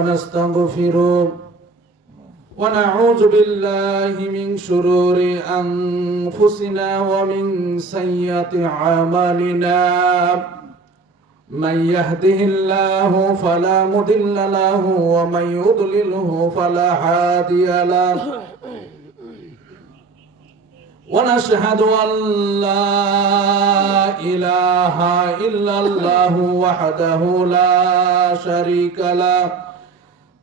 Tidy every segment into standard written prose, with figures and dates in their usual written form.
ونستغفره ونعوذ بالله من شرور أنفسنا ومن سيئات أعمالنا من يهده الله فلا مضل له ومن يضلله فلا هادي له ونشهد أن لا إله إلا الله وحده لا شريك له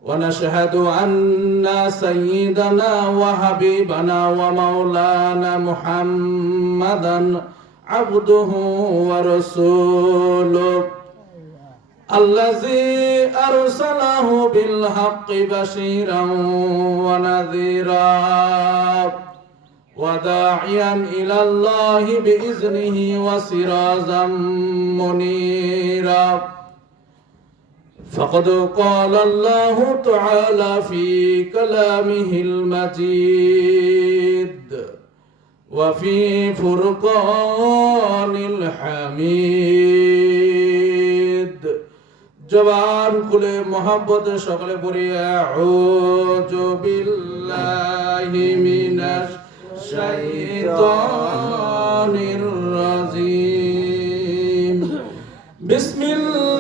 ونشهد أن سيدنا وحبيبنا ومولانا محمدا عبده ورسوله الذي أرسله بالحق بشيرا ونذيرا وداعيا إلى الله بإذنه وسراجا منيرا فقد قال الله تعالى في كلامه المجيد وفي فرقان الحميد جوان كل محبت شغل بري أعوذ بالله من الشيطان الرجيم بسم الله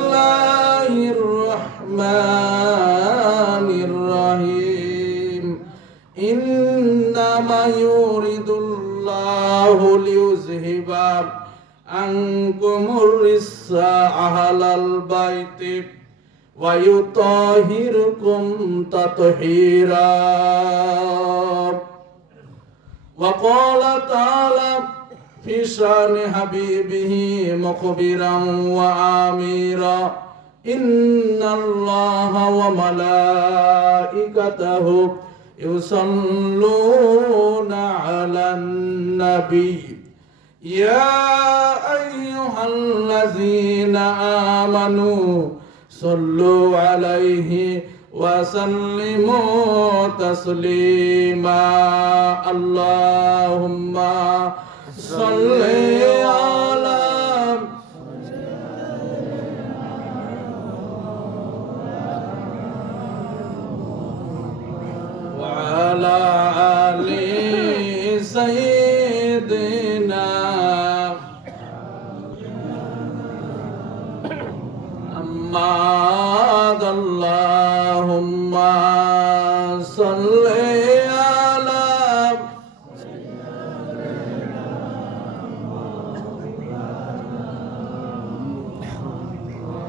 الرحمن الرحيم إنما يريد الله ليذهب عنكم الرجس أهل البيت ويطهركم تطهيرا وقال تعالى في شان حبيبه مخبرا وآميرا إن الله وملائكته يصلون على النبي يا أيها الذين آمنوا صلوا عليه وسلموا تسليما اللهم صل على وعلى آل سيدنا محمد اللهم صل على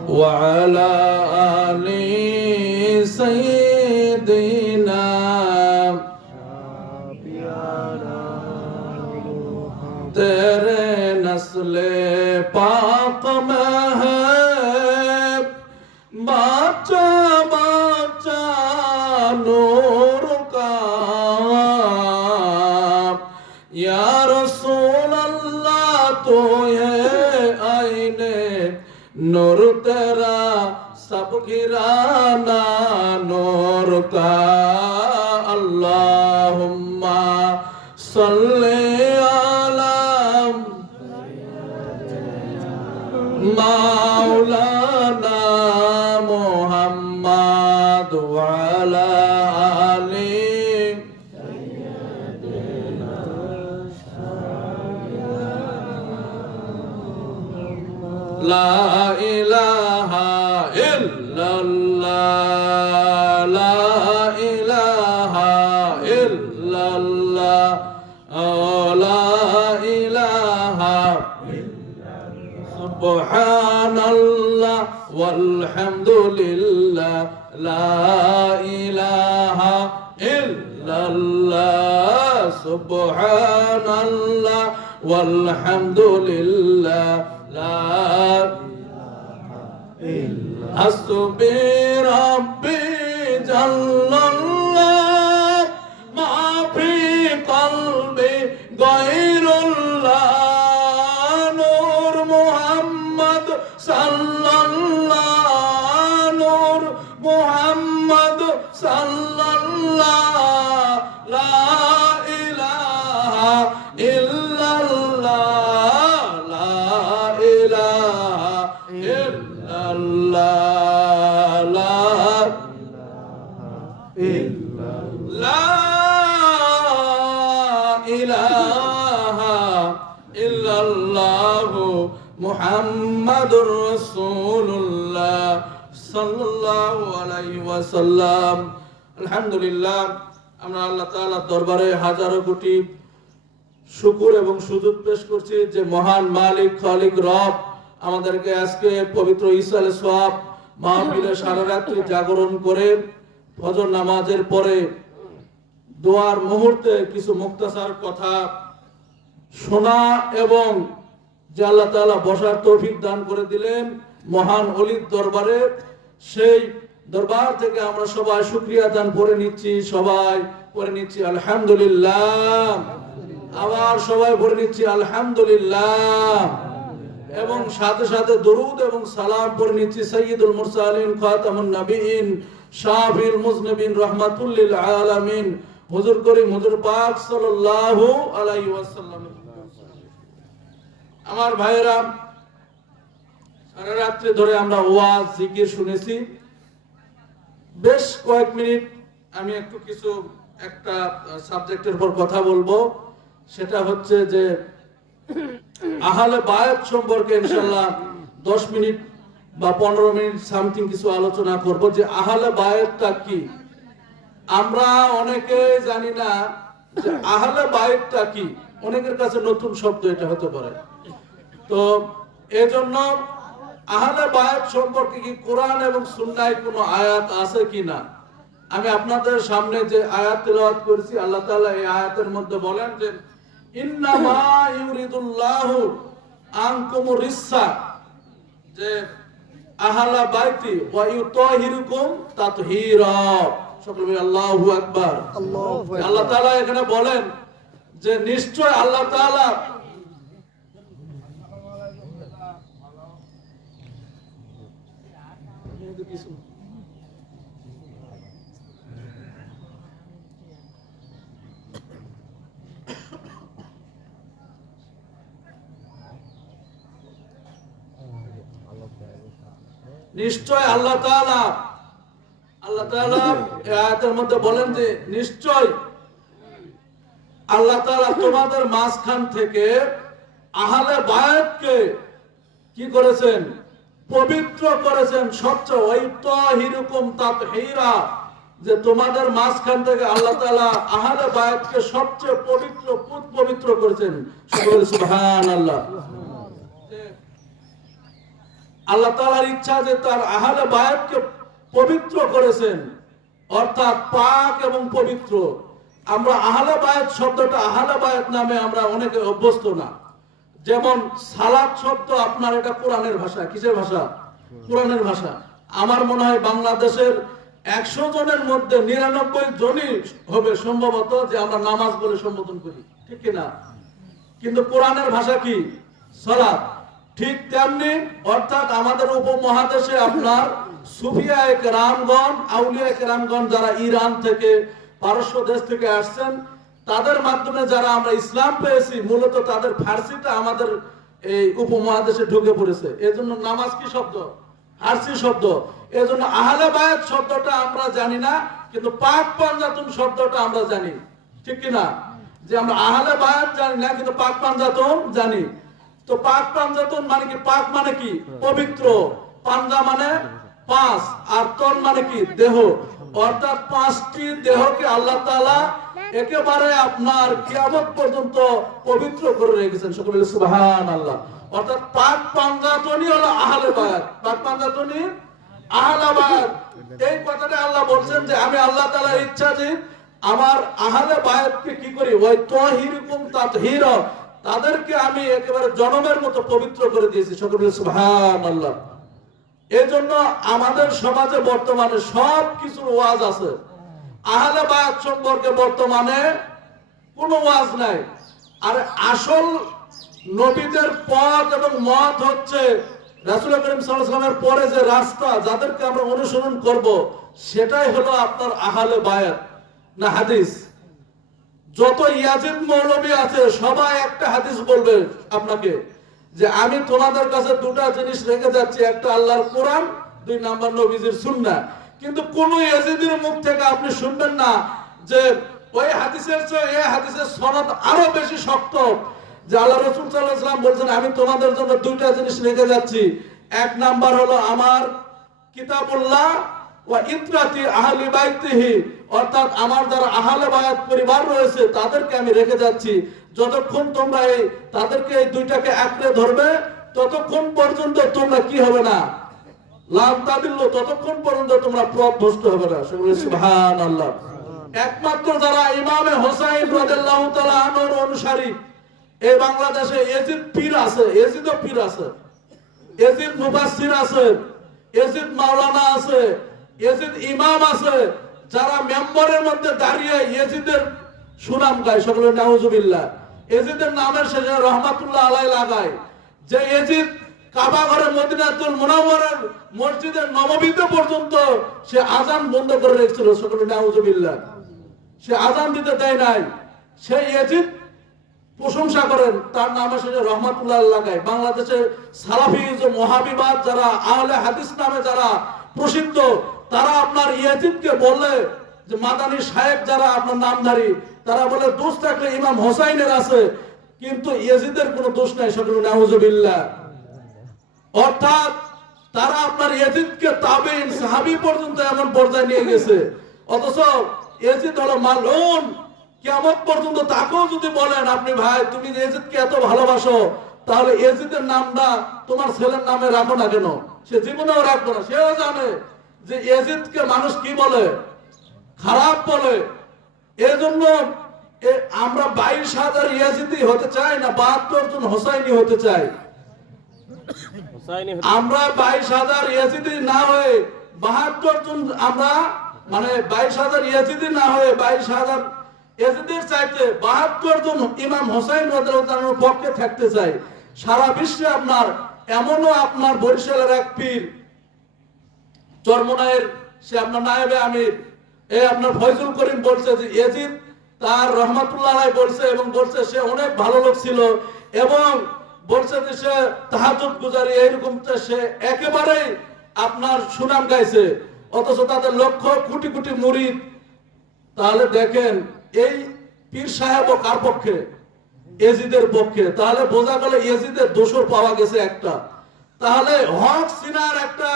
وعلى آل سيدنا तेरे नस्ले पाक में है बाचा बाचा नूर का या रसूल अल्लाह तो ये आईने नूर तेरा सब गिराना नूर का अल्लाहुम्मा सल्ले मौलाना मुहम्मद वाला आले ला इलाहा इल्लल्लाह ला इलाहा इल्लल्लाह ला इलाहा سبحان الله والحمد لله لا إله إلا الله سبحان الله والحمد لله لا حسبي ربي جل الله ما في قلبي غير الله sallallahu nur Muhammad sallallahu la ilaha illallah la ilaha illallah la লা ইলাহা ইল্লাল্লাহু মুহাম্মাদুর রাসূলুল্লাহ সাল্লাল্লাহু আলাইহি ওয়াসাল্লাম। আলহামদুলিল্লাহ, আমরা আল্লাহ তাআলার দরবারে হাজারো কোটি শুকর এবং সুজুদ পেশ করছি যে মহান মালিক খালিক রব আমাদেরকে আজকে পবিত্র ইসালে সোয়াব মাহফিলে সারা রাত্রি জাগরণ করে ফজর নামাজের পরে দোয়ার মুহূর্তে কিছু মুক্তাসার কথা শোনা এবং যে আল্লাহ তাআলা বসার তৌফিক দান করে দিলেন মহান ওলির দরবারে, সেই দরবার থেকে আমরা সবাই শুকরিয়া দান করে নিচ্ছি, সবাই করে নিচ্ছি আলহামদুলিল্লাহ। আবার সবাই পড়ে নিচ্ছি আলহামদুলিল্লাহ, এবং সাথে সাথে দরুদ এবং সালাম পড়ে নিচ্ছি সাইয়্যিদুল মুরসালিন খাতামুন নবীন শাফিউল মুজনিবিন রাহমাতুল লিল আলামিন হুজুর করিম হুজুর পাক সাল্লাল্লাহু আলাইহি ওয়াসাল্লাম। আমার ভাইয়েরা, সারা রাত্রি ধরে আমরা ওয়াজ জিকির শুনেছি। বেশ কয়েক মিনিট আমি একটু কিছু একটা সাবজেক্টের উপর কথা বলবো, সেটা হচ্ছে যে আহলে বায়াত সম্পর্কে ইনশাআল্লাহ 10 মিনিট বা 15 মিনিট সামথিং কিছু আলোচনা করব যে আহলে বায়াতটা কি। আমরা অনেকে জানি না যে আহলে বায়াতটা কি, অনেকের কাছে নতুন শব্দ এটা হতে পারে। তো এজন্য আহলে বায়াত সম্পর্কে কি কোরআন এবং সুন্নাহয় কোনো আয়াত আছে কিনা, আমি আপনাদের সামনে যে আয়াত তেলাওয়াত করেছি, আল্লাহ তাআলা এই আয়াতের মধ্যে বলেন যে ইন্নামা ইউরিদুল্লাহু আনকুমুর রিসা, যে আহলা বাইতি ওয়া ইউতাহিরুকুম তাতহীরা। সকলে বলি আল্লাহু আকবার। আল্লাহ তাআলা এখানে বলেন যে নিশ্চয় আল্লাহ তাআলা নিশ্চয় আল্লাহ তাআলা এই আয়াতের মধ্যে বলেন যে নিশ্চয় আল্লাহ তাআলা তোমাদের মাঝখান থেকে আহলে বায়াতকে কি করেছেন, পবিত্র করেছেন সবচেয়ে ওয়াইতাহিরুকুম তাতহীরা, যে তোমাদের মাঝখান থেকে আল্লাহ তাআলা আহলে বায়াতকে সবচেয়ে পবিত্র করেছেন। সকলে সুবহানাল্লাহ। আল্লাহ তাআলার ইচ্ছা যে তার আহলে বায়াতকে পবিত্র করেছেন, অর্থাৎ পাক এবং পবিত্র। আমরা আহলে বায়াত শব্দটা আহলে বায়াত নামে আমরা অনেকে অভ্যস্ত না। যেমন সালাত শব্দ আপনার এটা কোরআনের ভাষা। কিসের ভাষা? কোরআনের ভাষা। আমার মনে হয় বাংলাদেশের 100 জনের মধ্যে 99 জনই হবে সম্ভবত যে আমরা নামাজ বলে সম্বোধন করি, ঠিক কিনা? কিন্তু কোরআনের ভাষা কি? সালাত। ঠিক তেমনি অর্থাৎ আমাদের উপমহাদেশে আপনার সুফিয়ায়ে কেরামগণ, আউলিয়ায়ে কেরামগণ যারা ইরান থেকে পারস্য দেশ থেকে আসছেন, তাদের মাধ্যমে যারা আমরা ইসলাম পেয়েছি, মূলত তাদের ফার্সিটা আমাদের এই উপমহাদেশে ঢুকে পড়েছে। এজন্য নামাজ কি শব্দ? ফার্সি শব্দ। এজন্য আহলে বায়াত শব্দটা আমরা জানি না, কিন্তু পাক পাঞ্জাতন শব্দটা আমরা জানি, ঠিক কিনা? যে আমরা আহলে বায়াত জানি না, কিন্তু পাক পাঞ্জাতন জানি। তো পাক পাঞ্জাতন মানে কি? পাক মানে কি? পবিত্র। পাঞ্জা মানে 5, আর তন মানে কি? দেহ। অর্থাৎ 5টি দেহকে আল্লাহ তাআলা একেবারে আপনার কিয়ামত পর্যন্ত পবিত্র করে রেখেছেন। সকলে সুবহানাল্লাহ। অর্থাৎ পাক পাঞ্জাতনই হলো আহলে বায়াত। পাক পাঞ্জাতনই আহলে বায়াত। এই কথাটা আল্লাহ বলছেন যে আমি আল্লাহ তাআলার ইচ্ছা যে আমার আহলে বায়াতকে কি করি, ওয়াই তাহিরুকুম তাতহীরা, তাদেরকে আমি একেবারে জনমের মতো পবিত্র করে দিয়েছি। সকলে সুবহানাল্লাহ। এজন্য আমাদের সমাজে বর্তমানে সব কিছুর ওয়াজ আছে, আহলে বায়াত সম্পর্কে বর্তমানে কোনো ওয়াজ নাই। আর আসল নবীদের পথ এবং মত হচ্ছে রাসূল করিম সাল্লাল্লাহু আলাইহি ওয়াসাল্লামের পরে যে রাস্তা, যাদেরকে আমরা অনুসরণ করব, সেটাই হলো আপনার আহলে বায়াত না হাদিস। যত ইয়াজিদ মৌলবী আছে সবাই একটা হাদিস বলবে আপনাকে যে আমি তোমাদের কাছে দুটা জিনিস রেখে যাচ্ছি, একটা আল্লাহর কোরআন, 2 নাম্বার নবীজির সুন্নাহ। কিন্তু কোন ইয়াজিদের মুখ থেকে আপনি শুনবেন না যে ওই হাদিসের চেয়ে এই হাদিসের সনদ আরো বেশি শক্ত, যে আল্লাহ রাসূল সাল্লাল্লাহু আলাইহি ওয়াসাল্লাম বলেন আমি তোমাদের জন্য দুইটা জিনিস রেখে যাচ্ছি। এক নাম্বার হলো আমার কিতাবুল্লাহ ওয়া ইত্রাতি আহলি বাইতিহি, অর্থাৎ আমার যারা আহলে বায়াত পরিবার রয়েছে তাদেরকে আমি রেখে যাচ্ছি। যতক্ষণ তোমরা এই তাদেরকে এই দুইটাকে আঁকড়ে ধরবে ততক্ষণ পর্যন্ত তোমরা কি হবে না, লাভ তাদিল্লো, ততক্ষণ পর্যন্ত তোমরা পথভ্রষ্ট হবে না। সুবহানাল্লাহ। একমাত্র যারা ইমামে হোসাইন রাদিয়াল্লাহু তাআলা আনহুর অনুসারী, এই বাংলাদেশে এজিদ পীর আছে, এজিদও পীর আছে, এজিদ মুফাসসির আছে, এজিদ মাওলানা আছে, এজিদ ইমাম আছে, যারা মেম্বারের মধ্যে দাঁড়িয়ে এজিদের সুনাম গায়, সকলে নাউজুবিল্লাহ। এজিদের নামের শেষে রহমাতুল্লাহ আলাইহি লাগায়। যে এজিদ কাবা ঘরে মদিনাতুল মুনাওয়ারার মসজিদের নববীতে পর্যন্ত সে আজান বন্ধ করে রেখেছিল, সকলে নাউজুবিল্লাহ। সে আজান দিতে দেয় নাই। সেই এজিদ প্রশংসা করেন, তার নামে শেষে রহমাতুল্লাহ লাগায়। বাংলাদেশের সালাফিজম ওয়াহাবিবাদ যারা আহলে হাদিস নামে যারা প্রসিদ্ধ, তারা আপনার ইয়াজিদকে বলে যে মাদানী শায়েখ যারা আপনার নামধারী, তারা বলে দোষ থাকলে ইমাম হোসাইনের আছে, কিন্তু ইয়াজিদের কোনো দোষ নাই, সকলে নাউজুবিল্লাহ। অর্থাৎ তারা আপনার ইয়াজিদকে তাবেঈন সাহাবী পর্যন্ত এমন পর্যায়ে নিয়ে গেছে। অথচ ইয়াজিদ হলো মালউন। কিয়ামত পর্যন্ত তাকেও যদি বলেন আপনি ভাই তুমি ইয়াজিদকে এত ভালোবাসো, তাহলে ইয়াজিদের নামটা তোমার ছেলের নামে রাখো না কেন? সে জীবনেও রাখবে না। সেও জানে যে ইয়াজিদকে মানুষ কি বলে, খারাপ বলে। এজন্য আমরা 22,000 ইয়াজিদি হতে চাই না 72 জন হোসাইনি হতে চাই। আমরা 22,000 ইয়াজিদি না হয়ে 72 জন, আমরা মানে 22,000 ইয়াজিদি না হয়ে 22,000 ইয়াজিদের চাইতে 72 জন ইমাম হোসাইন রাদিয়াল্লাহু আনহুর পক্ষে থাকতে চাই। সারা বিশ্বে আপনার এমনও আপনার বরিশালের এক পীর চরমনায়ের, সে আপনার নায়েবে আমির, এই আপনার ফয়জুল করিম বলছে যে ইয়াজিদ তার রহমাতুল্লাহ আলাইহি বলছে এবং বলছে সে অনেক ভালো লোক ছিল এবং বলছে যে সে তাহাজ্জুদ গুজারি, এইরকম সে একেবারেই আপনার সুনাম গাইছে। অথচ তাদের লক্ষ কোটি কোটি মুরিদ। তাহলে দেখেন এই পীর সাহেব কার পক্ষে? ইয়াজিদের পক্ষে। তাহলে বোঝা গেল ইয়াজিদের দোষর পাওয়া গেছে একটা। তাহলে হক সিনার একটা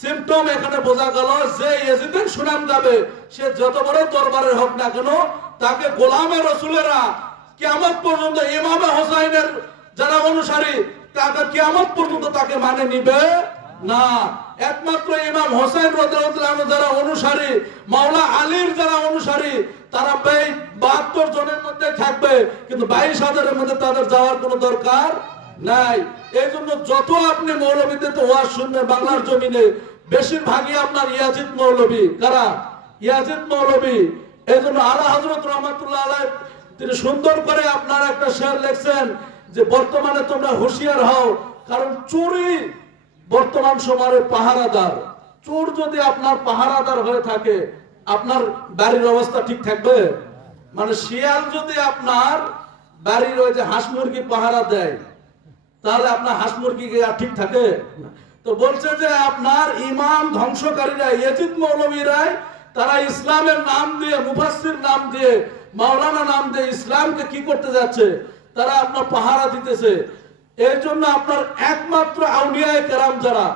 সিম্পটম এখানে বোঝা গেল যে ইয়াজিদের সুনাম গাবে সে যত বড় দরবারের হোক না কেন, তাকে গোলামে রাসূলেরা কিয়ামত পর্যন্ত ইমামে হোসাইনের যারা অনুসারী তাকে কিয়ামত পর্যন্ত তাকে মানে নিবে না। একমাত্র ইমাম হোসেন রাদিয়াল্লাহু আনহু যারা অনুসারী, মাওলা আলীর যারা অনুসারী, তারা 72 জনের মধ্যে থাকবে, কিন্তু 22,000 এর মধ্যে তাদের যাওয়ার কোনো দরকার নাই। এই জন্য যত আপনি মৌলবীদের তো ওয়াজ শুনবেন বাংলার জমিনে, বেশিরভাগই আপনার ইয়াজিদ মৌলবী। কারা? ইয়াজিদ মৌলবী। এই জন্য আলা হযরত রাহমাতুল্লাহ আলাইহি তিনি সুন্দর করে আপনার একটা শের লিখছেন যে বর্তমানে তোমরা হুঁশিয়ার হও, কারণ চুরি বর্তমান সময়ের পাহারাদার। চোর যদি আপনার পাহারাদার হয়ে থাকে, আপনার বাড়ির অবস্থা ঠিক থাকবে? মানে শিয়াল যদি আপনার বাড়ির ওই যে হাঁস মুরগি পাহারা দেয়, তাহলে আপনার হাঁস মুরগি ঠিক থাকে? তো বলছে যে আপনার ইমাম ধ্বংসকারীরা ইয়াজিদ মৌলবীরাই, তারা ইসলামের নাম দিয়ে, মুফাসসির নাম দিয়ে, মাওলানা নাম দিয়ে ইসলামকে কি করতে যাচ্ছে? তারা আপনার পাহারা দিতেছে। এর জন্য আপনার একমাত্র আউলিয়ায়ে কেরাম যারা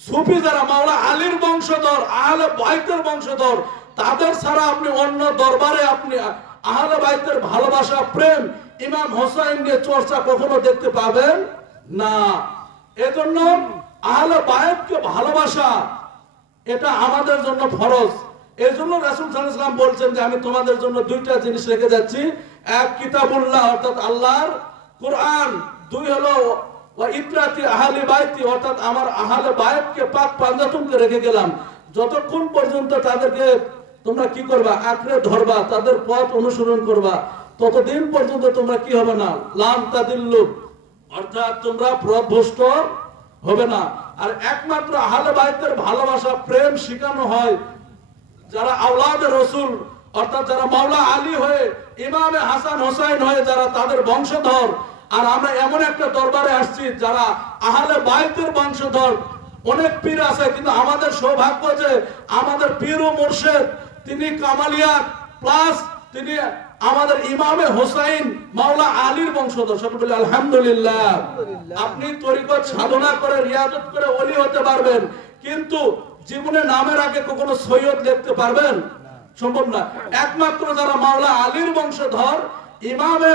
সুফি, যারা মাওলা আলীর বংশধর, আহলে বাইতের বংশধর, তাদের ছাড়া আপনি অন্য দরবারে আপনি আহলে বাইতের ভালোবাসা, প্রেম, ইমাম হোসাইন নিয়ে চর্চা কখনো দেখতে পাবেন না। এজন্য আহলে বাইতকে ভালোবাসা এটা আমাদের জন্য ফরজ। এজন্য রাসূল সাল্লাল্লাহু আলাইহি ওয়াসাল্লাম বলছেন যে আমি তোমাদের জন্য দুইটা জিনিস রেখে যাচ্ছি। এক কিতাবুল্লাহ অর্থাৎ আল্লাহর কোরআন, দুই হলো ওয়া ইত্রাতি আহলি বাইতি অর্থাৎ আমার আহলে বাইতকে পাক পাঞ্জাতনকে রেখে গেলাম। যতক্ষণ পর্যন্ত তাদেরকে তোমরা কি করবা? আঁকড়ে ধরবা, তাদের পথ অনুসরণ করবা, ততদিন পর্যন্ত তোমরা কি হবে না? লাম তাদিল্লু, অর্থাৎ তোমরা পথভ্রষ্ট হবে না। আর একমাত্র আহলে বাইতের ভালোবাসা, প্রেম শেখানো হয় যারা আওলাদে রাসূল অর্থাৎ যারা মাওলা আলী হয়ে, ইমামে হাসান হোসাইন হয়ে যারা তাদের বংশধর। আর আমরা এমন একটা দরবারে আসছি যারা আহলে বাইতের বংশধর, অনেক পীর আছে, কিন্তু আমাদের সৌভাগ্য যে আমাদের পীর ও মুর্শিদ তিনি কামালিয়াত প্লাস তিনি আমাদের ইমামে হোসাইন মাওলা আলীর বংশধর। সকলে বলি আলহামদুলিল্লাহ। আপনি তরিকত সাধনা করে রিয়াজত করে ওলি হতে পারবেন, কিন্তু জীবনে নামের আগে কখনো সৈয়দ লিখতে পারবেন? সম্ভব না। একমাত্র যারা মাওলা আলীর বংশধর, ইমামে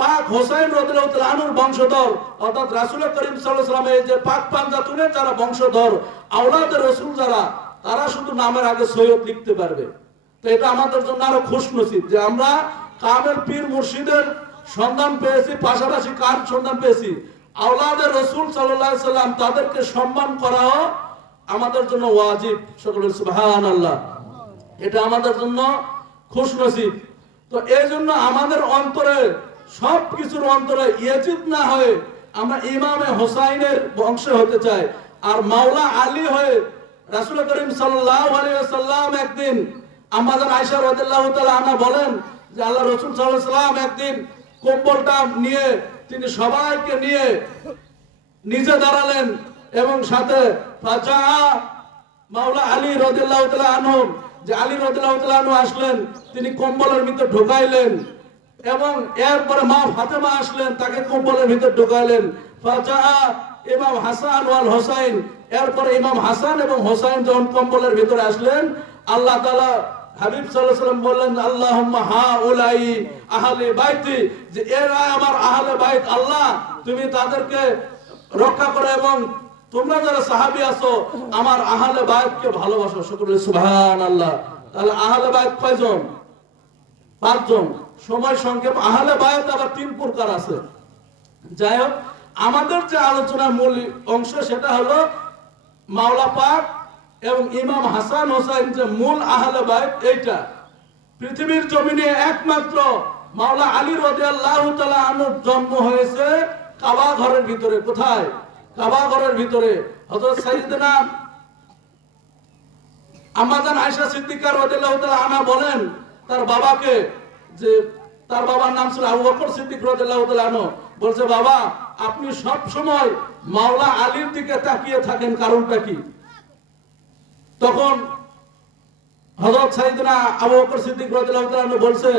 পাক হোসেন রাদিয়াল্লাহু তাআলা আনহুর বংশধর, অর্থাৎ রাসূল করিম সাল্লাল্লাহু আলাইহি ওয়াসাল্লামের যে পাক পাঞ্জাতুনের যারা বংশধর, আওলাদে রাসূল যারা, তারা শুধু নামের আগে সৈয়দ লিখতে পারবে। তো এটা আমাদের জন্য আরো খুশনসিব যে আমরা কামেল পীর মুর্শিদের সন্ধান পেয়েছি, পাশাপাশি কার সন্ধান পেয়েছি? আওলাদে রাসূল সাল্লাল্লাহু আলাইহি ওয়াসাল্লাম, তাদেরকে সম্মান করাও আমাদের জন্য ওয়াজিব। সকলে সুবহানাল্লাহ। এটা আমাদের জন্য খুশনসিব। তো এই জন্য আমাদের অন্তরে, সব কিছুর অন্তরে ইয়াজিদ না হয়ে আমরা ইমামে হোসাইনের বংশে হতে চাই। আর মাওলা আলী হয়ে রাসূল করিম সাল্লাল্লাহু আলাইহি ওয়াসাল্লাম একদিন, আমাদের আয়েশা রাদিয়াল্লাহু তাআলা আনহা বলেন যে আল্লাহ রাসূল সাল্লাল্লাহু আলাইহি ওয়াসাল্লাম একদিন কম্বলটা নিয়ে তিনি সবাইকে নিয়ে নিজে দাঁড়ালেন এবং সাথে ফাজা মাওলা আলী রাদিয়াল্লাহু তাআলা আনহু, যে আলী রাদিয়াল্লাহু তাআলা আনহু আসলেন, তিনি কম্বলের ভিতর ঢোকাইলেন এবং এরপরে মা ফাতেমা আসলেন, তাকে কম্বলের ভিতর ঢোকাইলেন। ফাজা ইমাম হাসান ওয়াল হোসাইন, এরপরে ইমাম হাসান এবং হোসাইন যখন কম্বলের ভিতরে আসলেন, আল্লাহ তাআলা হাবিব সাল্লাল্লাহু আলাইহি ওয়াসাল্লাম বললেন আল্লাহুম্মা হাউলাই আহলে বাইতি, যে এরা আমার আহলে বাইত, আল্লাহ তুমি তাদেরকে রক্ষা করো এবং তোমরা যারা সাহাবী আছো আমার আহলে বাইতকে ভালোবাসো। সকলে সুবহানাল্লাহ। তাহলে আহলে বাইত কয়জন? 5 জন। সময় সংক্ষেপ। আহলে বাইত আবার 3 প্রকার আছে। যাই হোক, আমাদের যে আলোচনার মূল অংশ সেটা হলো মাওলা পাক এবং ইমাম হাসান হোসেন যে মূল আহলে বাইত। এইটা পৃথিবীর জমিনে একমাত্র মাওলা আলী রাদিয়াল্লাহু তাআলা আনহুর জন্ম হয়েছে কাবা ঘরের ভিতরে। কোথায়? কাবা ঘরের ভিতরে। হযরত সাইয়েদনা আম্মাজান আয়েশা সিদ্দিকা রাদিয়াল্লাহু তাআলা আনহা বলেন তার বাবাকে, যে তার বাবার নাম ছিল আবু বকর সিদ্দিক রাদিয়াল্লাহু তাআলা আনহু, বলছে বাবা আপনি সব সময় মাওলা আলীর দিকে তাকিয়ে থাকেন, কারণটা কি? তখন হযরত সাইয়েদনা আবু বকর সিদ্দিক রাদিয়াল্লাহু তাআলা আনহু বলছে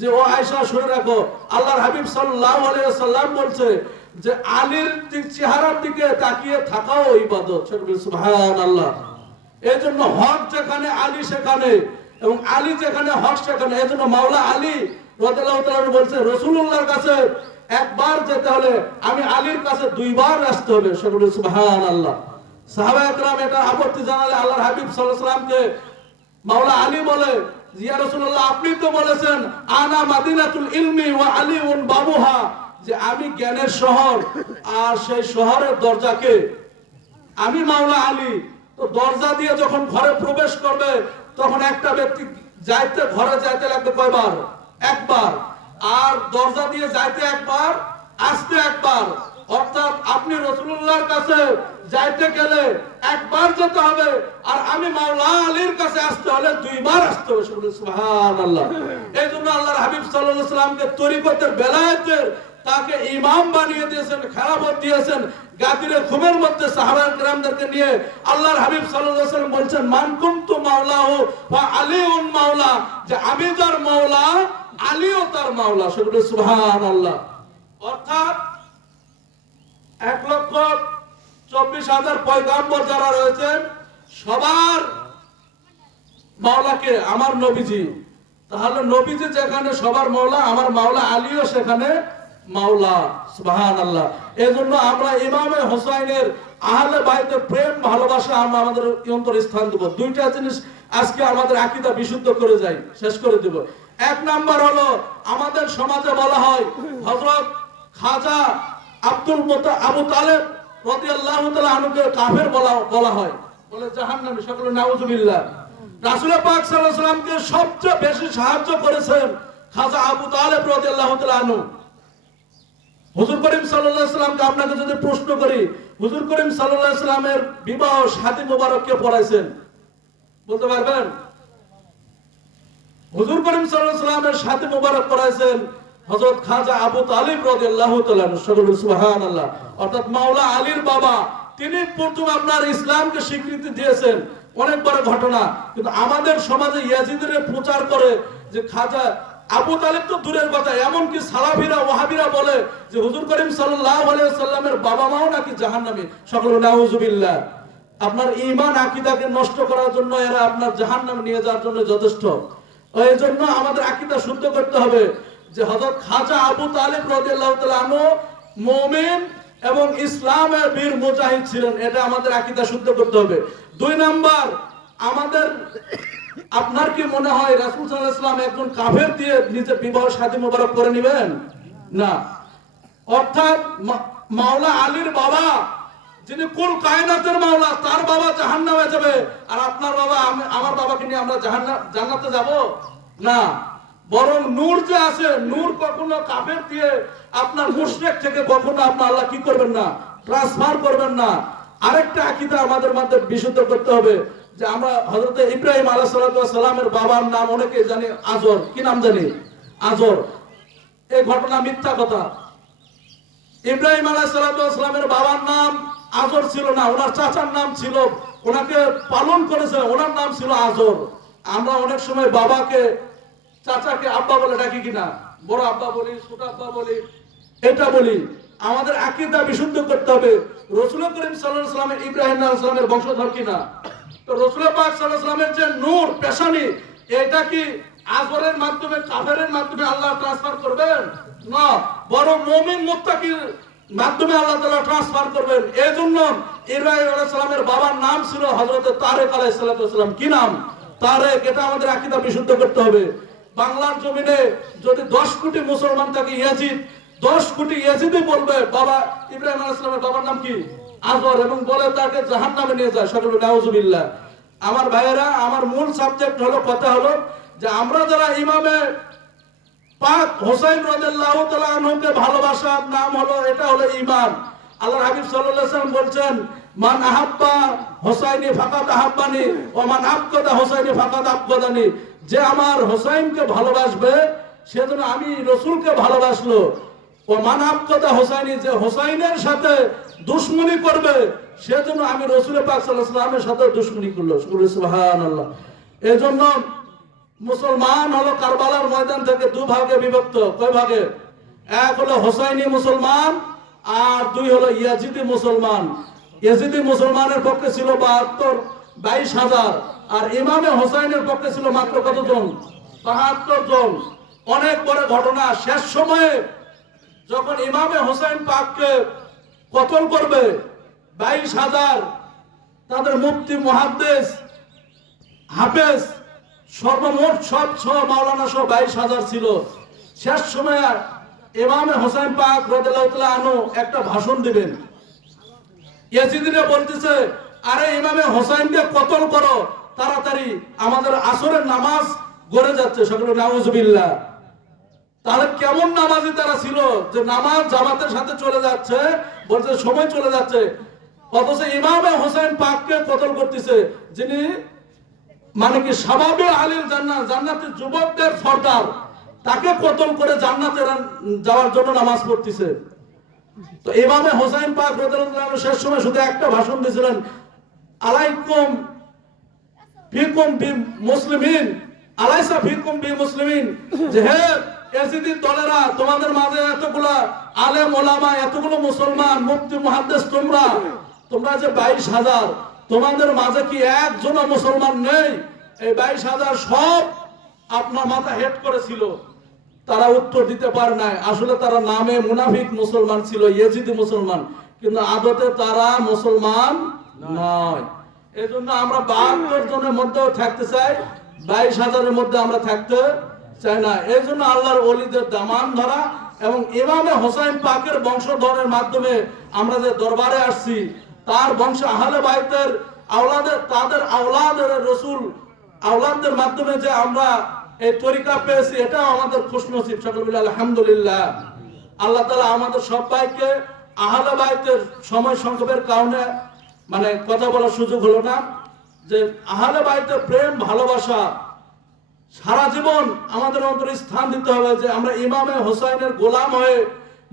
যে ও আয়েশা শুনে রাখো, আল্লাহর হাবিব সাল্লাল্লাহু আলাইহি ওয়াসাল্লাম বলছে যে আলীর চেহারার দিকে তাকিয়ে থাকাও ইবাদত। সুবহানাল্লাহ। এজন্য হক যেখানে আলী সেখানে, এবং আলী যেখানে হক সেখানে। এজন্য মাওলা আলী রাদিয়াল্লাহু তাআলা বলছে রাসূলুল্লাহর কাছে একবার যেতে হলে আমি আলীর কাছে 2 বার আসতে হবে। সকলে সুবহানাল্লাহ। সাহাবায়ে কেরাম এটা আপত্তি জানালে আল্লাহর হাবিব সাল্লাল্লাহু আলাইহি ওয়াসাল্লামকে মাওলা আলী বলে, ইয়া রাসূলুল্লাহ আপনি তো বলেছেন আনা মাদিনাতুল ইলমি ওয়া আলীউন বাবুহা, যে আমি জ্ঞানের শহর আর সেই শহরের দরজাকে আমি মাওলা আলী। তো দরজা দিয়ে যখন ঘরে প্রবেশ করবে তখন একটা ব্যক্তি যাইতে ঘরে যাইতে লাগবে কয়বার? একবার। আর দরজা দিয়ে যাইতে একবার, আসতে একবার। অর্থাৎ আপনি রাসূলুল্লাহর কাছে যাইতে গেলে একবার যেতে হবে, আর আমি মাওলা আলীর কাছে আসতে হলে 2 বার আসতে হবে। সুবহানাল্লাহ। এইজন্য আল্লাহর হাবিব সাল্লাল্লাহু আলাইহি ওয়াসাল্লামকে তরিকতের বেলায়েতের তাকে ইমাম বানিয়ে দিয়েছেন, খেলাফত দিয়েছেন। গাদিরে খুমের মধ্যে সাহাবায়ে কেরামদেরকে নিয়ে আল্লাহর হাবিব সাল্লাল্লাহু আলাইহি ওয়াসাল্লাম বলছেন মান কুনতু মাওলাহু ওয়া আলীউন মাওলা, যে আমি যার মাওলা আলীও তার মাওলা। সকলে সুবহানাল্লাহ। অর্থাৎ 1,24,000 পয়গম্বর যারা রয়েছেন সবার মাওলাকে আমার নবীজি। তাহলে নবীজি যেখানে সবার মাওলা, আমার মাওলা আলীও সেখানে মাওলা। সুবহানাল্লাহ। এজন্য আমরা ইমামে হোসাইনের আহলে বাইতের প্রেম ভালোবাসা আমরা আমাদের অন্তরে স্থান দেব। 2টা জিনিস আজকে আমাদের আকীদা বিশুদ্ধ করে যাই, শেষ করে দেব। 1 নাম্বার হলো আমাদের সমাজে বলা হয় হযরত খাজা আবু তালেব রাদিয়াল্লাহু তাআলা আনহুকে কাফের বলা হয়, বলে জাহান্নামী। সকলে নাউজুবিল্লাহ। রাসূল পাক সাল্লাল্লাহু আলাইহি ওয়াসাল্লামকে সবচেয়ে বেশি সাহায্য করেছেন খাজা আবু তালেব রাদিয়াল্লাহু তাআলা আনহু। হুজুর করিম সাল্লাল্লাহু আলাইহি ওয়াসাল্লামকে আপনাকে যদি প্রশ্ন করি, হুজুর করিম সাল্লাল্লাহু আলাইহি ওয়াসাল্লামের বিবাহ শাদী মোবারক কে পড়াইছেন? বলতে পারবেন? হুজুর করিম সাল্লাল্লাহু আলাইহি ওয়াসাল্লামের শাদী মোবারক পড়াইছেন হযরত খাজা আবু তালিব রাদিয়াল্লাহু তাআলা আনহু। সুবহানাল্লাহ। অর্থাৎ মাওলা আলীর বাবা তিনি প্রথম আপনার ইসলামকে স্বীকৃতি দিয়েছেন, অনেক বড় ঘটনা। কিন্তু আমাদের সমাজে ইয়াজিদের প্রচার করে যে খাজা আবু তালেব তো দূরের কথা, এমনকি সালাফিরা ওয়াহাবিরা বলে যে হুজুর করিম সাল্লাল্লাহু আলাইহি ওয়াসাল্লামের বাবা মাও নাকি জাহান্নামী। সকল নাউজুবিল্লাহ। আপনার ঈমান আকীদাকে নষ্ট করার জন্য এরা আপনার জাহান্নামে নিয়ে যাওয়ার জন্য যথেষ্ট। এই জন্য আমাদের আকীদা শুদ্ধ করতে হবে যে হযরত খাজা আবু তালেব রাদিয়াল্লাহু তাআলা আনহু মুমিন এবং ইসলামের বীর মুজাহিদ ছিলেন, এটা আমাদের আকীদা শুদ্ধ করতে হবে। 2 নাম্বার, আমাদের আপনার কি মনে হয় রাসূল সাল্লাল্লাহু আলাইহি ওয়াসাল্লাম একজন কাফের দিয়ে নিজে বিবাহ শাদী মোবারক করে নেবেন? না। অর্থাৎ মাওলা আলীর বাবা, যিনি কুল কায়নাতের মাওলা, তার বাবা জাহান্নামে যাবে, আর আপনার বাবা আমার বাবাকে নিয়ে আমরা জান্নাতে যাব না। বরং নূর যে আছে, নূর কখনো কাফের দিয়ে আপনার মুশরিক থেকে কখনো আপনার আল্লাহ কি করবেন না, ট্রান্সফার করবেন না। আরেকটা আকীদা আমাদের মধ্যে বিশুদ্ধ করতে হবে যে আমরা হযরত ইব্রাহিম আলাইহিস সালামের বাবার নাম অনেকে জানি আজর। কি নাম জানি? আজর। এই ঘটনা মিথ্যা কথা। ইব্রাহিম আলাইহিস সালামের বাবার নাম আজর ছিল না, ওনার চাচার নাম ছিল, ওনাকে পালন করেছে, ওনার নাম ছিল আজর। আমরা অনেক সময় বাবাকে চাচাকে আব্বা বলে ডাকি কিনা, বড় আব্বা বলি, ছোট আব্বা বলি, এটা বলি। আমাদের আকীদা বিশুদ্ধ করতে হবে। রাসূল করিম সাল্লাল্লাহু আলাইহি ওয়াসাল্লাম ইব্রাহিম আলাইহিস সালামের বংশধর কিনা? তো রাসূল পাক সাল্লাল্লাহু আলাইহি ওয়াসাল্লামের যে নূর পেশানি, এটা কি আজরের মাধ্যমে, কাফেরের মাধ্যমে আল্লাহ ট্রান্সফার করবেন? না, বড় মুমিন মুত্তাকির মাধ্যমে আল্লাহ তাআলা ট্রান্সফার করবেন। এজন্য ইব্রাহিম আলাইহিস সালামের বাবার নাম ছিল হযরত তারেক আলাইহিস সালাম। কি নাম? তারেক। এটা আমাদের আকীদা বিশুদ্ধ করতে হবে। বাংলার জমিনে যদি 10 কোটি মুসলমান থাকে, ইয়াজিদ 10 কোটি ইয়াজিদি বলবে বাবা ইব্রাহিম আলাইহিস সালামের বাবার নাম কি? আজর, এবং বলে তাকে জাহান্নামে নিয়ে যায়। সকল নাউজুবিল্লাহ। আমার ভাইয়েরা, আমার মূল সাবজেক্ট হলো, কথা হলো যে আমরা যারা ইমামে পাক হোসেন রাদিয়াল্লাহু তাআলা আনহুকে ভালোবাসার নাম হলো, এটা হলো ঈমান। আল্লাহর হাবিব সাল্লাল্লাহু আলাইহি ওয়াসাল্লাম বলছেন, মান আহাব্বা হোসাইনি ফাকাদ আহাব্বানি ওয়া মান আবগাদা হোসাইনি ফাকাদ আবগাদানি। যে আমার হোসাইনকে ভালোবাসবে সে যেন আমি রাসূলকে ভালোবাসলো। ও মান আবগাদা হোসাইনি, যে হোসাইনের সাথে দুশমনি করবে সে যেন আমি রাসূল পাক সাল্লাল্লাহু আলাইহি ওয়াসাল্লামের সাথে দুশমনি করলো। সুবহানাল্লাহ। এজন্য মুসলমান হলো কারবালার ময়দান থেকে 2 ভাগে বিভক্ত। কয় ভাগে? এক হলো হোসাইনি মুসলমান, আর 2 হলো ইয়াজিদি মুসলমান। ইয়াজিদি মুসলমানের পক্ষে ছিল 22,000, আর ইমামে হোসাইনের পক্ষে ছিল মাত্র কতজন? 72 জন। অনেক বড় ঘটনা। শেষ সময়ে যখন ইমামে হোসাইন পাককে কতল করবে, 22,000 তাদের মুফতি, মুহাদ্দিস, হাফেজ, সর্বমোট সব মাওলানা সহ 22,000 ছিল। শেষ সময় ইমামে হোসেন পাক রাদিয়াল্লাহু তাআলা আনহু একটা ভাষণ দিবেন। ইয়াজিদিরা বলতেছে, আরে ইমামে হোসেনকে কতল করো তাড়াতাড়ি, আমাদের আসরের নামাজ গড়ে যাচ্ছে। সকলে নাউজুবিল্লাহ। তাহলে কেমন নামাজি তারা ছিল যে নামাজ জামাতের সাথে চলে যাচ্ছে, বলছে সময় চলে যাচ্ছে, অথচ ইমামে হোসেন পাককে কতল করতেছে, যিনি মানে কি শাবাবে আলিল জান্নাত, জান্নাতের যুবকদের সর্দার, তাকে কতল করে জান্নাতে যাওয়ার জন্য নামাজ পড়তেছে। তো ইমামে হোসেন পাক রাদিয়াল্লাহু আনহু শেষ সময় শুধু একটা ভাষণ দিয়েছিলেন, আলাইকুম ফিকুম বি মুসলিমিন, আলাইসা ফিকুম বি মুসলিমিন, যে হে ইয়াজিদি দলেরা, তোমাদের মাঝে এতগুলা আলেম ওলামা, এতগুলো মুসলমান, মুফতি, মুহাদ্দিস, তোমরা যে 22,000, তোমাদের মাঝে কি একজনও মুসলমান নেই? এই 22,000 সব আপনার মাথা হেড করেছিল। তারা উত্তর দিতে পারে নাই। আসলে তারা নামে মুনাফিক মুসলমান ছিল, ইয়াজিদি মুসলমান, কিন্তু আদতে তারা মুসলমান নয়। এজন্য আমরা 72 জনের মধ্যেও থাকতে চাই, 22,000-এর মধ্যে আমরা থাকতে চাই না। এই জন্য আল্লাহর ওলিদের দামান ধরা এবং ইমামে হোসেন পাকের বংশধরের মাধ্যমে আমরা যে দরবারে আসছি, তার বংশ আহলে বাইতের আওলাদের, তাদের আওলাদের রাসূল আওলাদের মাধ্যমে যে আমরা এই তরিকা পেয়েছি, এটাও আমাদের খুশনসিব। সকল বলি আলহামদুলিল্লাহ। আল্লাহ তাআলা আমাদের সবাইকে আহলে বাইতের সময় সংক্ষেপের কারণে মানে কথা বলার সুযোগ হলো না, যে আহলে বাইতের প্রেম ভালোবাসা সারা জীবন আমাদের অন্তরে স্থান দিতে হবে, যে আমরা ইমামে হোসেনের গোলাম হয়ে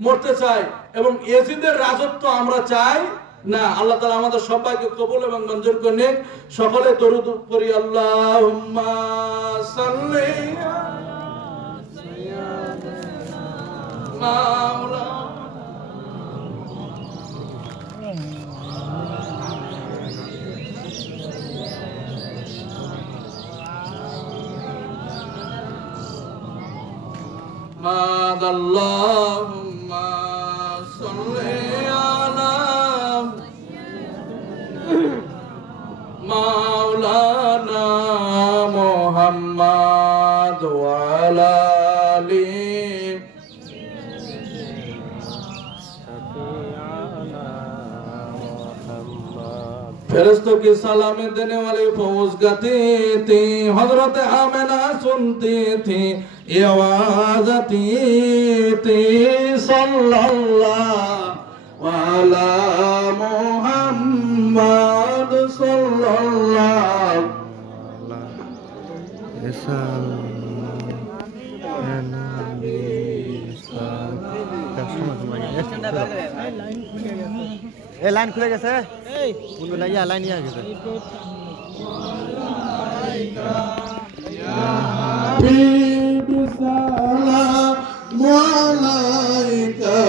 মরতে চাই এবং ইয়াজিদের রাজত্ব আমরা চাই না, আল্লাহ তাআলা আমাদের সবাইকে কবুল এবং মঞ্জুর করে নিক। সকলে দরুদ করি। আল্লাহুম্মা সাল্লি আলা সাইয়্যিদিনা মাওলানা Allahumma salli ala Maulana Muhammad wa ala ali फरिश्तों की सलामी देने वाली फौज गाती थी, हजरत आमिना सुनती थी, ये आवाज आती थी सल्लल्लाहु अला मुहम्मद सल्लल्लाहु ए लाइन खुले गए उन लाइया लाइन आ गए Habib salam alaika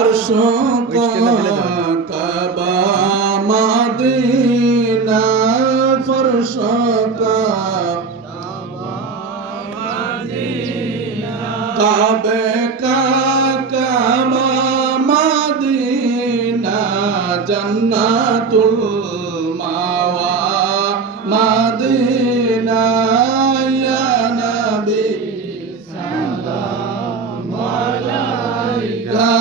arshaka kaba madina farshaka काबे का काबा मदीना जन्नतुल मावा मदीना या नबी सलाम अलैका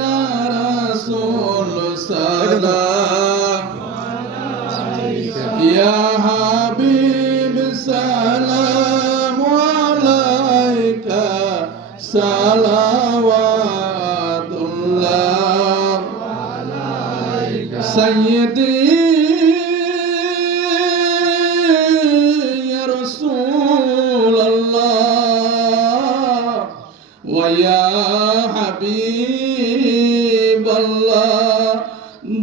या रसूल सलाम अलैका या हबीब सलाम अलैका सलावतुल्लाह अलैका सय्यदी या रसूल अल्लाह व या हबीब अल्लाह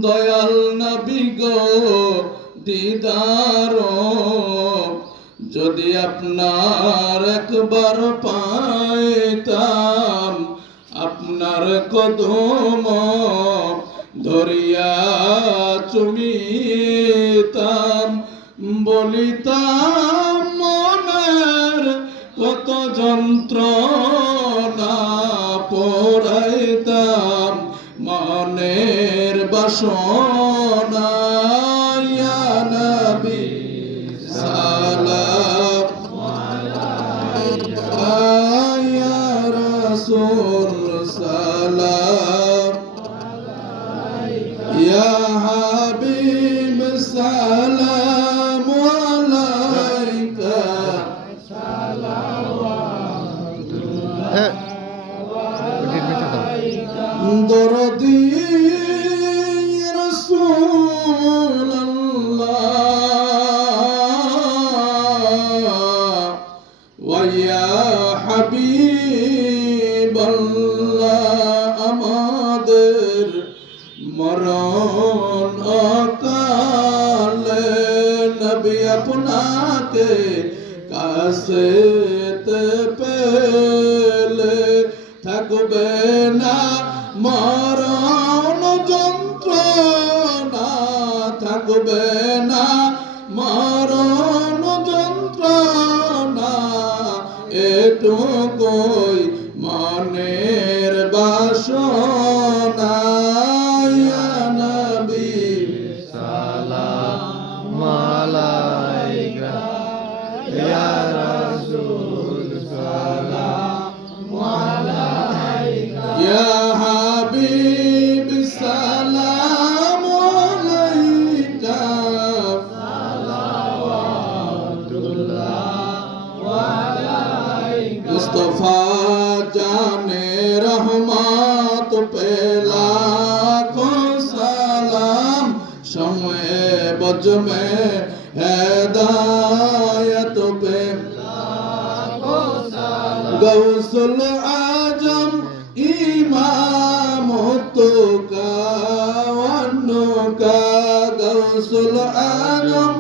दयाल नबी गो दीदारो যদি আপনার একবার পাইতাম আপনার কদম ধরিয়া চুমিতাম বলিতাম মনের কত যন্ত্রণা পোড়াইতাম মনের বাসনা ইয়া নবী সালাম আলাইকা ইয়া রাসূল সালাম আলাইকা ইয়া হাবিব সালাম আলাইকা সালাওয়াতুল্লাহ দরদি আমাদের মরণ অকালে নবী আপনাকে কাছে পেলে থাকবে না মরণ যন্ত্রণা থাকবে না মরণ যন্ত্রণা এটুকুই মনের বাসনা ইয়া নবী সালাম আলাইকা ইয়া রাসূল সালাম আলাইকা ইয়া হাবিব সালাম আলাইকা সালাওয়াতুল্লাহ আলাইকা মুস্তাফা জানে रहमत पे लाखों सलाम शम्ए बज में हिदायत पे लाखों सलाम গৌসুল আজম ইমামতো কা অন্য কা গৌসুল আজম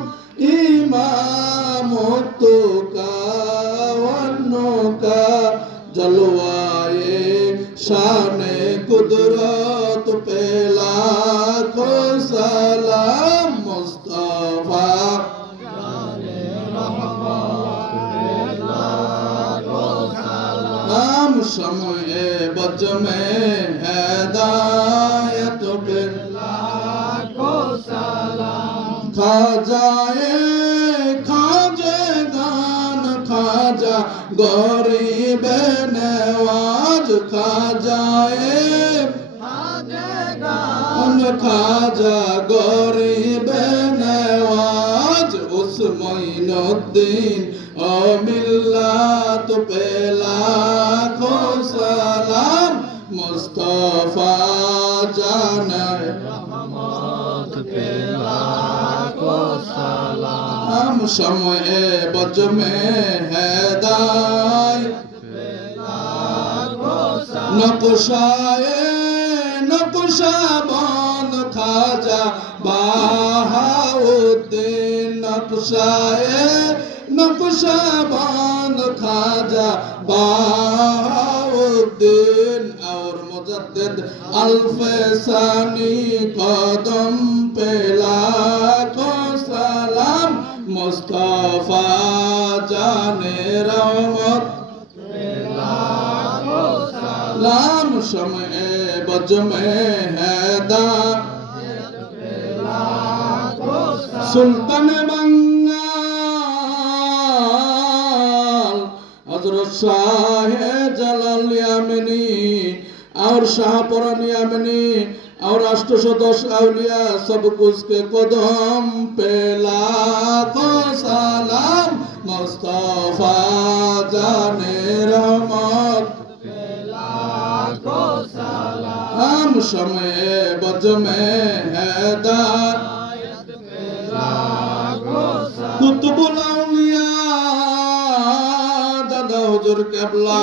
ইমামতো কা অন্য কা জলওয়ায়ে শানে কুদরত পে লাখো সালাম মুস্তাফা नाम शम्ए बज में हिदायत पे लाखो सलाम खाजाए खाजे गान खाजा गरीब नवाज खाजाए खाजा गरीब नवाज उस मोइनुद्दीन ओ मिल्लत पे लाखो सलाम मुस्तफा जाने रहमत पे लाखो सलाम हम शम्ए बज में हिदायत पे लाखो सलाम नक्शाए नक्शाबंद खाजा बहाउद्दीन नक्शाए नक्शाबंद खाजा बहाउद्दीन और मुजद्दिद अल्फसानी कदम पे लाखो सलाम मुस्तफा जाने रहमत पे लाखो सलाम शम्ए बज में हिदायत पे लाखो सलाम सुल्तान हजरत शाह जलाल यामिनी और शाहपुरान यामिनी और 810 औलिया सब कुछ के कदम पे लाखो सलाम मुस्तफा जाने रहमत पे लाखो सलाम हम शम्ए बज में हिदायत पे लाखो सलाम कुतुबुल औलिया हुजूर केबला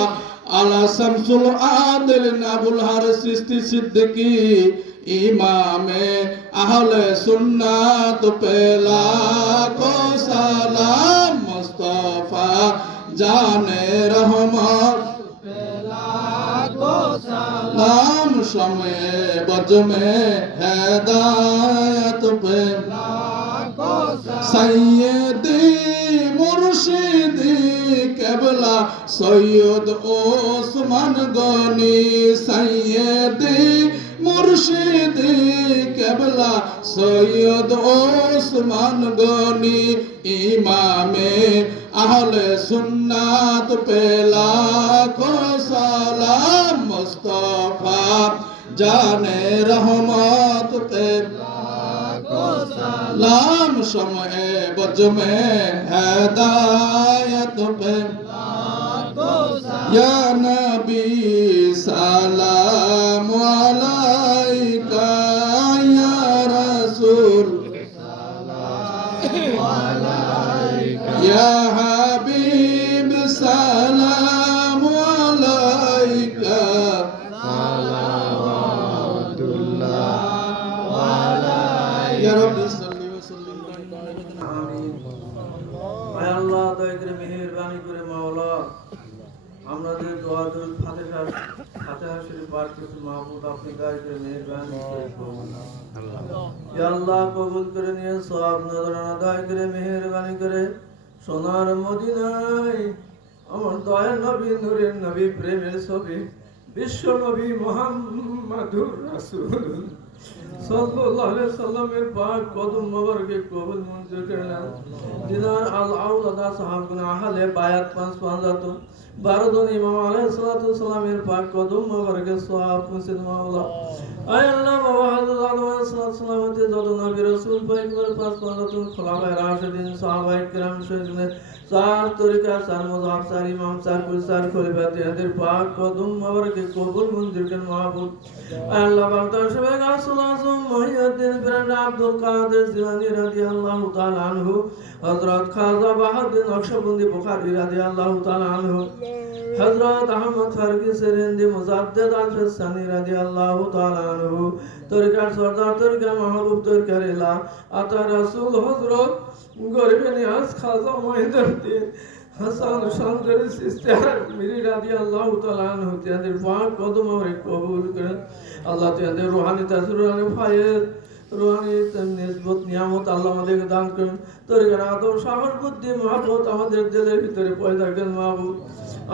आला शमसुल आदिल अबुल हारिस चिश्ती सिद्दीकी इमामे अहले सुन्नत पे लाखो सलाम मुस्तफा जाने रहमत पे लाखो सलाम शम्ए बज में हिदायत पे लाखो सलाम सैयदी मुर्शिदी केबला सैयद ओस्मान गनी सैयदी मुर्शिदी केबला सैयद ओस्मान गनी इमामे अहले सुन्नत पे लाखो सलाम मुस्तफा जाने रहमत पे लाखो सलाम शम्ए बज में हिदायत पे लाखो सलाम या नबी सलाम अलैका या रसूल सलाम अलैका या हबीब सलाम अलैका सलावतुल्लाह अलैका या रब्बी सल्ली व सल्लिम आमीन आय अल्लाह दया करे मेहरबानी करे মাওলা আমাদের দোয়া দরুদ ফাতিহা শরীফ পাঠ করতে মাহবুব আপনি দয়া করে মেহেরবানি করে আল্লাহ ইয়া আল্লাহ কবুল করে নিয়ে সওয়াব নজরানা দয়া করে মেহেরবানি করে সোনার মদিনায় আমার দয়ার নবী নূরের নবী প্রেমের ছবি বিশ্ব নবী মুহাম্মাদুর রাসূল সাল্লাল্লাহু আলাইহি সাল্লামের পাক কদম মোবারকে কবুল মঞ্জুর করে নেন দিনার আল আওলাদা সাহাবগণ আহলে বায়াত 5 12 জন ইমাম আলাইহিস সালাতু সালামের পাক কদম মোবারকে সওয়াব মুসিদ মাওলা আয় আল্লাহ বাবা হযরত আদম আলাইহিস সালামতে যত নবী রাসূল পয়গম্বর পাঁচ পাঁচজন খোলাফায়ে রাশিদিন সাহাবায়ে কেরাম শহীদ চার তরিকা চার মাযহাব চার ইমাম চার কুল চার খলিফা এদের পাক কদম মোবারকে কবুল মঞ্জুর করেন মাহবুব। আয় আল্লাহ বাগদাদ শবে গাউসুল আজম মুহিউদ্দিন ইবনে আব্দুল কাদের জিলানী রাদিয়াল্লাহু তাআলা আনহু, হযরত খাজা বাহাউদ্দিন নকশবন্দি বুখারী রাদিয়াল্লাহু তাআলা আনহু, হযরত আহমদ ফারুকী সেরেন্দি মুজাদ্দিদ আল সানি রাদিয়াল্লাহু তাআলা আনহু, তরিকার সরদার তরিকা মাহবুব তরিকার ইলা আতা রাসূল হযরত গরিবে নিয়াজ খাজা মুঈনুদ্দিন হাসান শামদারি চিশতি মিরি রাদিয়াল্লাহু তাআলা আনহু তাদের পাক কদম মোবারক কবুল করেন। আল্লাহ তাদের রূহানি তাসির রূহানি ফায়েজ রূহানি নিসবত নিয়ামত আল্লাহ আমাদেরকে দান করেন। তরিকার আদব সাহস বুদ্ধি মহব্বত আমাদের দিলের ভিতরে পয়দা করেন মাহবুব।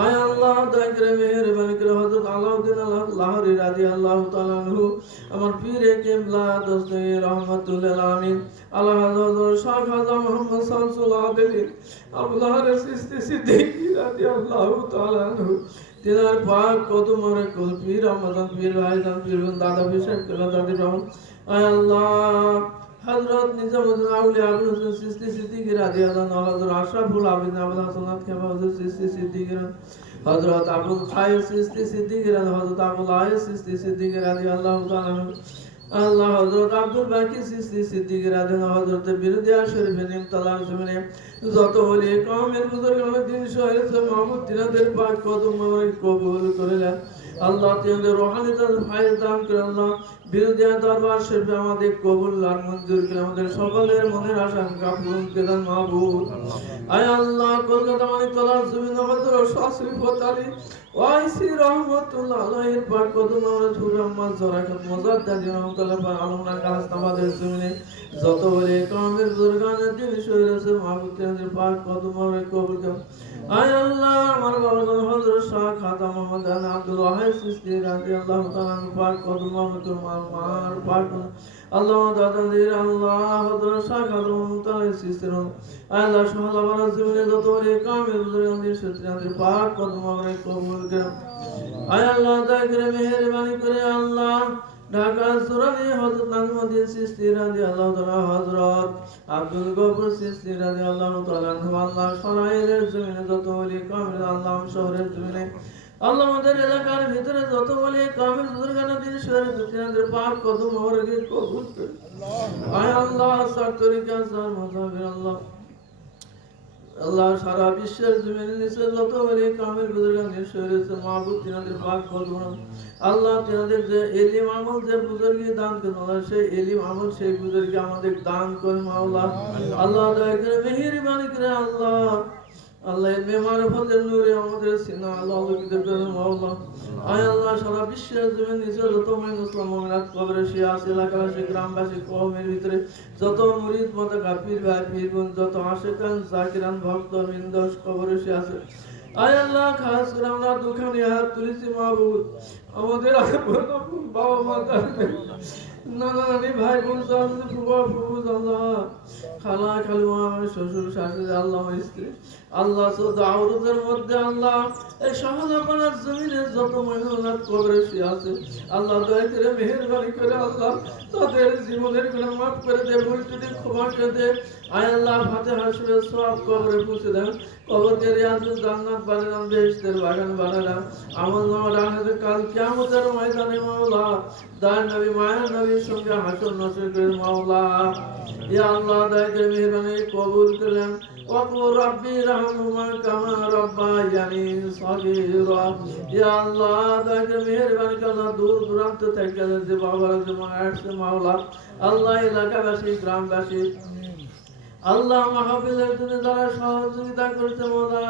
আয় আল্লাহ দয়া করে মেহেরবানি করে হযরত আলাউদ্দিন লাহোরী রাদিয়াল্লাহু তাআলা আনহু আমার পীরে কিবলা দস্তগীর রহমাতুল্লাহ আমিন আল্লাহ হযরত শাহ খাজা মুহাম্মদ শামসুল আবেদিন আবুল হারিস চিশতি সিদ্দিকী রাদিয়াল্লাহু তাআলা আনহু তিনার পাক কদম মোবারক কুল পীর রহমান পীর ভাইজান পীর দাদা পীর সাহেব কেলা দাদি রহমান। আয় আল্লাহ হযরত নিজামুদ্দিন আউলিয়া আবুল হোসেন চিশতি সিদ্দিকী রাদিয়াল্লাহু আনহু, হযরত আশরাফুল আবিদিন আবুল হাসানাত খেমা হযরত চিশতি সিদ্দিকী, হযরত আবুল খায়ের চিশতি সিদ্দিকী, হযরত আবুল আয়েশ চিশতি সিদ্দিকী রাদিয়াল্লাহু তাআলা আনহু, আল্লাহ হযরত আব্দুল বাকি চিশতি সিদ্দিকী রাদিয়াল্লাহু আনহু, হযরত বিরদিয়া শরীফে নিমতলা জমিনে যত ওলি কওমের বুজুর্গ দিন শহীদ মাহমুদ তিনাদের পাক কদম মোবারক কবুল করে নেন। আল্লাহ তিনাদের রূহানি তাজ ফায়েজ দান করে আল্লাহ বিরদিয়া দরবার শরীফে আমাদের কবুল আর মঞ্জুর করে আমাদের সকলের মনের আশা পূরণ করে দেন মাহবুব। আয় আল্লাহ কলকাতা মানিকতলা জমিন হযরত শাহ শরীফত আলী ওয়াইসি রহমাতুল্লাহ আলাইহির পাক কদম আমরা ঝুরে আম্মা জরাকাত মুজাদ্দিদ রহমাতুল্লাহ পাক আলমনা কাজ আমাদের জমিনে যত বলে কওমের বুজুর্গানের দিন শহীদ আছে মাহবুব তিনাদের পাক কদম আমরা কবুল করুন। আয় আল্লাহ আমার বাবা হযরত শাহ খাজা মোহাম্মদ আব্দুল ওয়াহিদ চিশতি রাদিয়াল্লাহু তাআলা পাক কদম আমরা মার পাক আল্লাহ দাদাদের আল্লাহ হযরত শাহ খাজা মোহাম্মদ চিশতি আল্লাহ সুবহানাল্লাহ জীবনে যত বলে কওমের বুজুর্গানের সত্যিদের পাক কদম আমরা কবুল করুন। আয় আল্লাহ দয়া করে মেহেরবানি করে আল্লাহ ঢাকা সুরানি হযরত নাজমুদ্দিন চিশতি রাদিয়াল্লাহু তাআলা, হযরত আব্দুল গফুর চিশতি রাদিয়াল্লাহু তাআলা আনহু, আল্লাহ সরাইলের জমিনে যত ওলি কামিল আল্লাহ শহরের জমিনে আল্লাহ আমাদের এলাকার ভিতরে যত ওলি কামিল বুজুর্গানের দিন শহরের তিনাদের পাক কদম মোবারক কবুল করুন। আয় আল্লাহ সার তরিকা সার মাযহাবের আল্লাহ আল্লাহ সারা বিশ্বের জমিনে নিচে যত ওলি কামিল বুজুর্গানের শহরের মাহবুব তিনাদের পাক কদম আল্লাহ তিনাদের যে ইলম আমল যে বুজুর্গি দান করেন আল্লাহ সেই ইলম আমল সেই বুজুর্গি আমাদের দান করেন মাওলা। আল্লাহ দয়া করে মেহেরবানি করে আল্লাহ আল্লাহ ইলমে মারিফতের নূরে আমাদের সিনা আল্লাহ আলোকিত করেন মাওলা। আয় আল্লাহ সারা বিশ্বের জমিনে নিচে যত মুসলিম মুমিনাত কবরে শিয়া আছে এলাকাবাসী গ্রামবাসী কওমের ভিতরে যত মুরিদ মাতা পীর ভাই পীর বোন যত আশিকান জাকিরান ভক্ত বৃন্দ কবরে শিয়া আছে আয় আল্লাহ খাস করে আমরা দুখানি হাত তুলেছি মাহবুব আমাদের বাবা মা নানা নানি ভাই বোন ফুফা ফুফু আল্লাহ খালা খালু আমার শ্বশুর শাশুড়ি আল্লাহ আমার স্ত্রী আল্লাহ সদ আওরতের মধ্যে আল্লাহ এই শাহজাহানের জমিনে যত মহিলাত কবরে শুয়ে আছে আল্লাহ দয়া করে মেহেরবানি করে আল্লাহ তাদের জীবনের গুনাহ মাফ করে দে, ভুল ত্রুটি ক্ষমা করে দে। আয় আল্লাহ ফাতিহা সুরে সওয়াব কবরে পৌঁছে দেন, কবরকে রিয়াজুল জান্নাত বানান, বেহেশতের বাগান বানান। আমল নামা রাখতে কাল কিয়ামতের ময়দানে মাওলা দয়ার নবী মায়ের নবীর সঙ্গে হাসর নসর করে মাওলা। ইয়া আল্লাহ দয়া করে মেহেরবানি কবুল করেন। ওয়াকুর রাব্বি রাহমহুমা কামা রাব্বায়ানি সগীরা। ইয়া আল্লাহ দয়া করে মেহেরবানি করে দূর দূরান্ত থেকে যে বাবারা যে মায়ের মাওলা আল্লাহ এলাকাবাসী গ্রামবাসী আল্লাহ মাহফিলের জন্য যারা সহযোগিতা করছে মাওলা,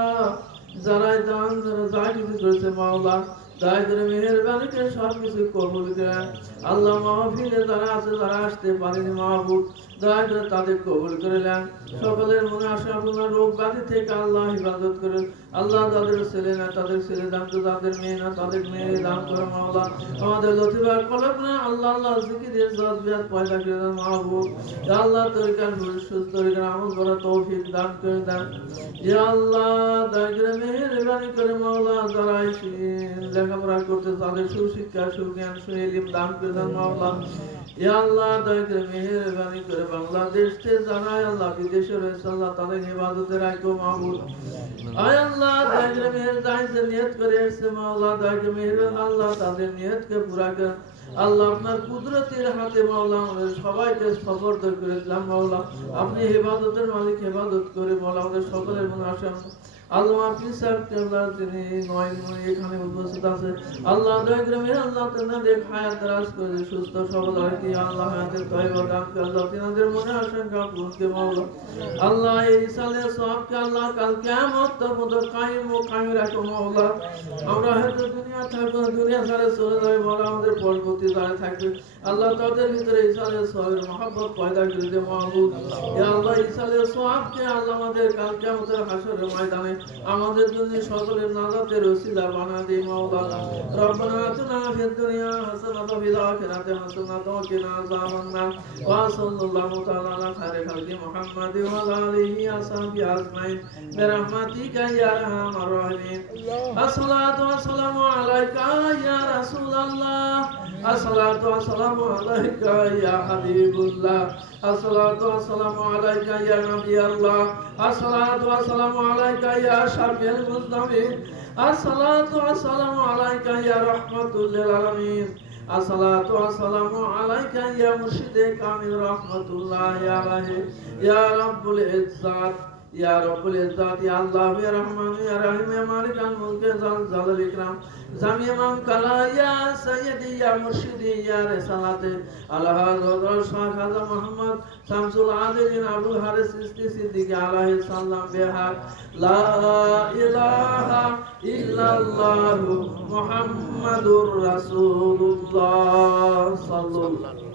যারা দান যারা যা কিছু করছে মাওলা দয়া করে মেহেরবানি করে সব কিছু কবুল করেন। আল্লাহ মাহফিলে যারা আছে যারা আসতে পারেনি মাহবুব দয়া করে তাদের কবুল করে নেন। সকলের মনে আসে আপনার রোগ ব্যাধি থেকে আল্লাহ হিফাজত করে। আল্লাহ তাদের ছেলে না তাদের ছেলে দান করে, তাদের মেয়ে না তাদের মেয়ে দান করে মাওলা। আমাদের লতিবার কলব না আল্লাহ আল্লাহ জিকিরের জাত বিয়াত পয়দা করে দেন মাহবুব। ইয়া আল্লাহ তরিকার সুস্থ তরিকার আমল করা তৌফিক দান করে দেন। ইয়া আল্লাহ দয়া করে মেহেরবানি করে মাওলা যারা লেখাপড়া করতে তাদের সুশিক্ষা সুজ্ঞান সুইলিম দান করে দেন মাওলা। ইয়া আল্লাহ দয়া করে মেহেরবানি করে বাংলাদেশ থেকে জানায় আল্লাহ বিদেশে রয়েছে আল্লাহ তাদের ইবাদতে রাখো মাহবুব। আয় আল্লাহ দয়া করে মেহের দাইতে নিয়ত করে এসেছে মাওলা দয়া করে মেহেরবান আল্লাহ তাদের নিয়তকে পুরা করেন। আল্লাহ আপনার কুদরতের হাতে মাওলা আমাদের সবাইকে সফর করে দিলাম মাওলা। আপনি ইবাদতের মালিক, ইবাদত করে মাওলা আমাদের সকলের মনে আসে আল্লাহ আপনি স্যার কেবলার তিনি নয় এখানে উপস্থিত আছে আল্লাহ দয়া করে মেহের আল্লাহ তেনাদের হায়াত রাজ করে সুস্থ সবল আর কি আল্লাহ হায়াতের তয়বা দান করে আল্লাহ তেনাদের মনে আশঙ্কা পূরণকে মাওলা। আল্লাহ এই সালে সবকে আল্লাহ কাল কিয়ামত পর্যন্ত কায়েম ও কায়েম রাখো মাওলা। আমরা হয়তো দুনিয়া থাকবো, দুনিয়া ছাড়া চলে যাবে মাওলা, আমাদের পরবর্তী যারা থাকবে আল্লাহ তাদের ভিতরে এই সালে সবের মহব্বত পয়দা করে দে মাহবুব। ইয়া আল্লাহ এই সালে সবকে আল্লাহ আমাদের কাল কিয়ামতের হাসরের ময়দানে আমাদের জন্য সকলের নাজাতের ওসিলা বানা দে মাওলা। রব্বানা আতিনা ফিদ দুনিয়া হাসানাতাও ওয়া ফিল আখিরাতি হাসানাতাও ওয়া কিনা আযাবান নার। ওয়া সাল্লাল্লাহু তাআলা আলা খায়রি খালকি মুহাম্মাদি ওয়া আলা আলিহি ওয়া সাহবিহি আজমাইন বিরহমাতিকা ইয়া আরহামার রাহিমিন। আসসালাতু ওয়াসসালামু আলাইকা ইয়া রাসূলুল্লাহ। আসসালাতু ওয়াসসালামু আলাইকা ইয়া হাবিবুল্লাহ। আসসালাতু ওয়াসসালামু আলাইকা ইয়া নবিয়াল্লাহ। আসসালাতু ওয়াসসালামু আলাইকা ইয়া শাফিউল মুজতামিন। আসসালাতু ওয়াসসালামু আলাইকা ইয়া রাহমাতুল লিল আলামিন। আসসালাতু ওয়াসসালামু আলাইকা ইয়া মুর্শিদে কামিল রাহমাতুল্লাহি আলাইহি ইয়া রাব্বুল ইজ্জাত ইয়া রাব্বুল ইজ্জাত ইয়া আল্লাহ ইয়া রহমান ইয়া রহিম ইয়া মালিকাল মুলক জাল জালাল ইকরাম জামিয়া মান কালা ইয়া সাইয়্যিদি ইয়া মুর্শিদি ইয়া রিসালাতে আলা হযরত শাহ খাজা মুহাম্মদ শামসুল আলামিন আবুল হারিস চিশতি সিদ্দিক আলাইহিস সালাম বিহাক লা ইলাহা ইল্লাল্লাহু মুহাম্মাদুর রাসূলুল্লাহ সাল্লাল্লাহু